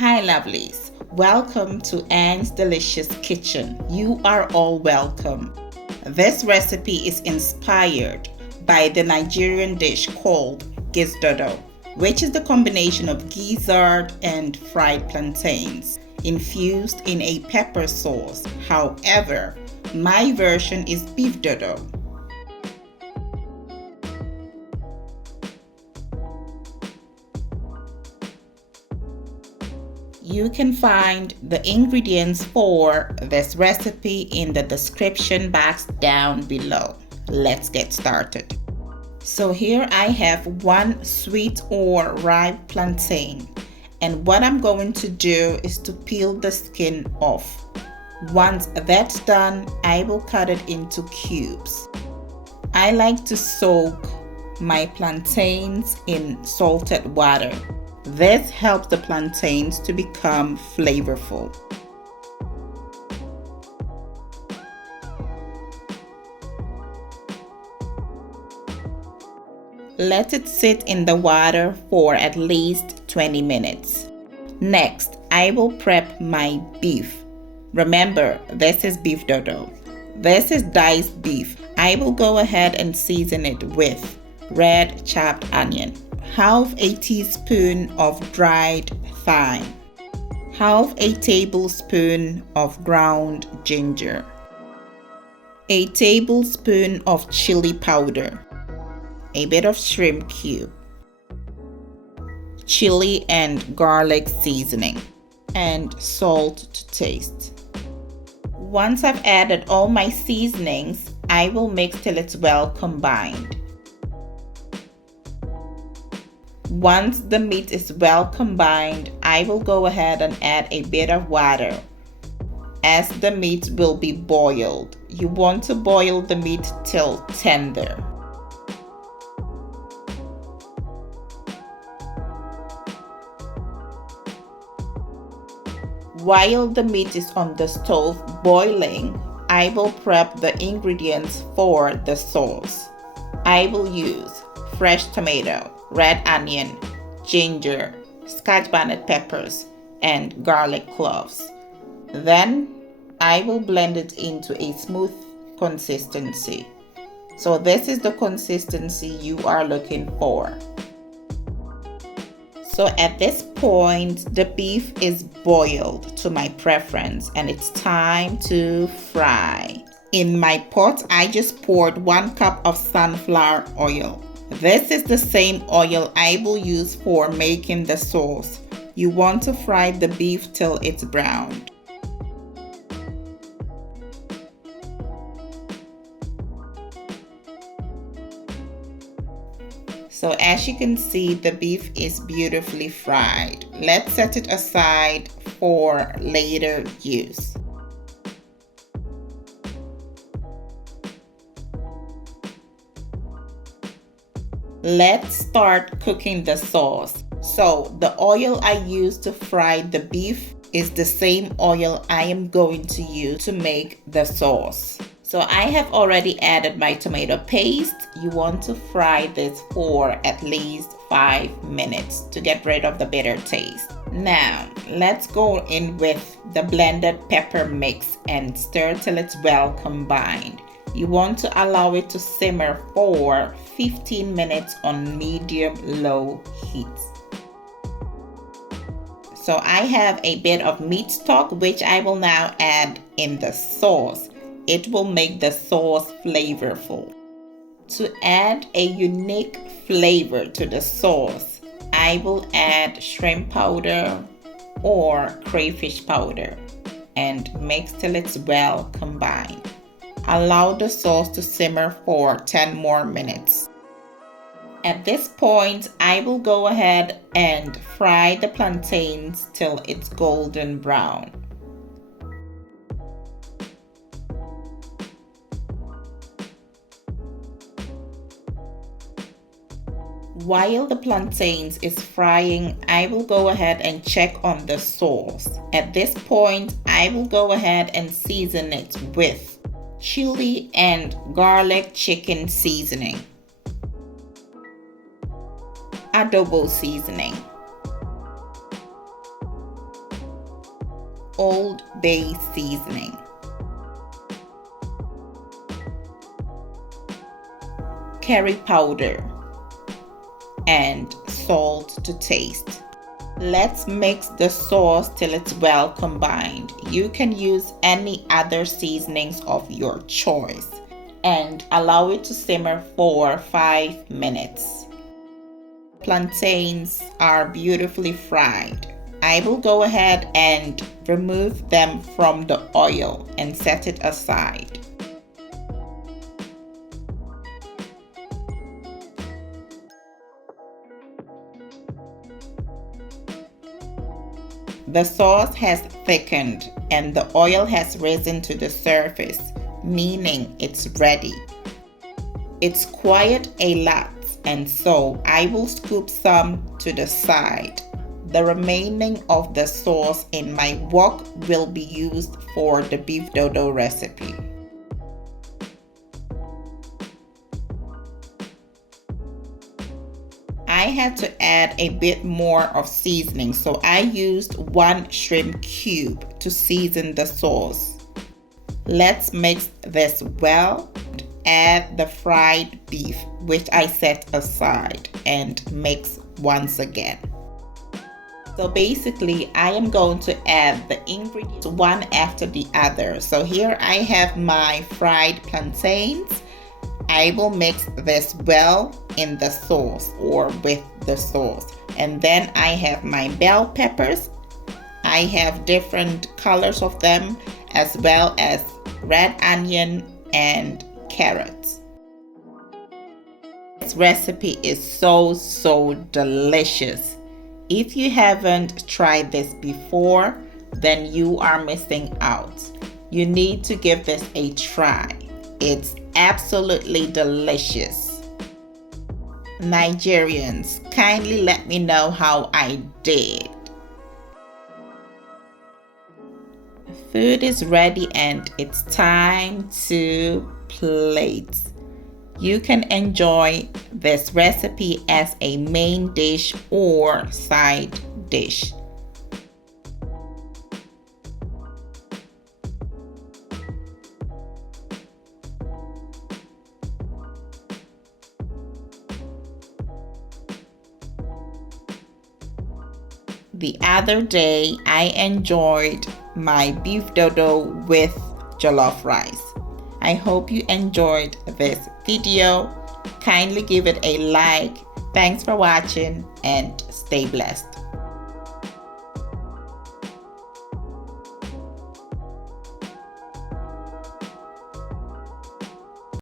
Hi lovelies, welcome to Anne's Delicious Kitchen. You are all welcome. This recipe is inspired by the Nigerian dish called gizdodo, which is the combination of gizzard and fried plantains infused in a pepper sauce. However, my version is beef dodo. You can find the ingredients for this recipe in the description box down below. Let's get started. So here I have one sweet or ripe plantain, and what I'm going to do is to peel the skin off. Once that's done, I will cut it into cubes. I like to soak my plantains in salted water. This helps the plantains to become flavorful. Let it sit in the water for at least 20 minutes. Next, I will prep my beef. Remember, this is beef dodo. This is diced beef. I will go ahead and season it with red chopped onion, half a teaspoon of dried thyme, half a tablespoon of ground ginger, a tablespoon of chili powder, a bit of shrimp cube, chili and garlic seasoning, and salt to taste. Once I've added all my seasonings, I will mix till it's well combined. Once the meat is well combined, I will go ahead and add a bit of water, as the meat will be boiled. You want to boil the meat till tender. While the meat is on the stove boiling, I will prep the ingredients for the sauce. I will use fresh tomato, red onion, ginger, scotch bonnet peppers, and garlic cloves. Then I will blend it into a smooth consistency. So this is the consistency you are looking for. So at this point, the beef is boiled to my preference and it's time to fry. In my pot, I just poured 1 cup of sunflower oil. This is the same oil I will use for making the sauce. You want to fry the beef till it's browned. So as you can see, the beef is beautifully fried. Let's set it aside for later use. Let's start cooking the sauce. So the oil I used to fry the beef is the same oil I am going to use to make the sauce. So I have already added my tomato paste. You want to fry this for at least 5 minutes to get rid of the bitter taste. Now, let's go in with the blended pepper mix and stir till it's well combined. You want to allow it to simmer for 15 minutes on medium-low heat. So I have a bit of meat stock which I will now add in the sauce. It will make the sauce flavorful. To add a unique flavor to the sauce, I will add shrimp powder or crayfish powder and mix till it's well combined. Allow the sauce to simmer for 10 more minutes. At this point, I will go ahead and fry the plantains till it's golden brown. While the plantains is frying, I will go ahead and check on the sauce. At this point, I will go ahead and season it with chili and garlic chicken seasoning, adobo seasoning, Old Bay seasoning, curry powder, and salt to taste. Let's mix the sauce till it's well combined. You can use any other seasonings of your choice and allow it to simmer for 5 minutes. Plantains are beautifully fried. I will go ahead and remove them from the oil and set it aside. The sauce has thickened and the oil has risen to the surface, meaning it's ready. It's quite a lot, and so I will scoop some to the side. The remaining of the sauce in my wok will be used for the beef dodo recipe. I had to add a bit more of seasoning, so I used 1 shrimp cube to season the sauce. Let's mix this well. Add the fried beef, which I set aside, and mix once again. So basically, I am going to add the ingredients one after the other. So here I have my fried plantains. I will mix this well in the sauce or with the sauce. And then I have my bell peppers. I have different colors of them, as well as red onion and carrots. This recipe is so delicious. If you haven't tried this before, then you are missing out. You need to give this a try. It's absolutely delicious. Nigerians, kindly let me know how I did. Food is ready and it's time to plate. You can enjoy this recipe as a main dish or side dish. The other day, I enjoyed my beef dodo with jollof rice. I hope you enjoyed this video. Kindly give it a like. Thanks for watching and stay blessed.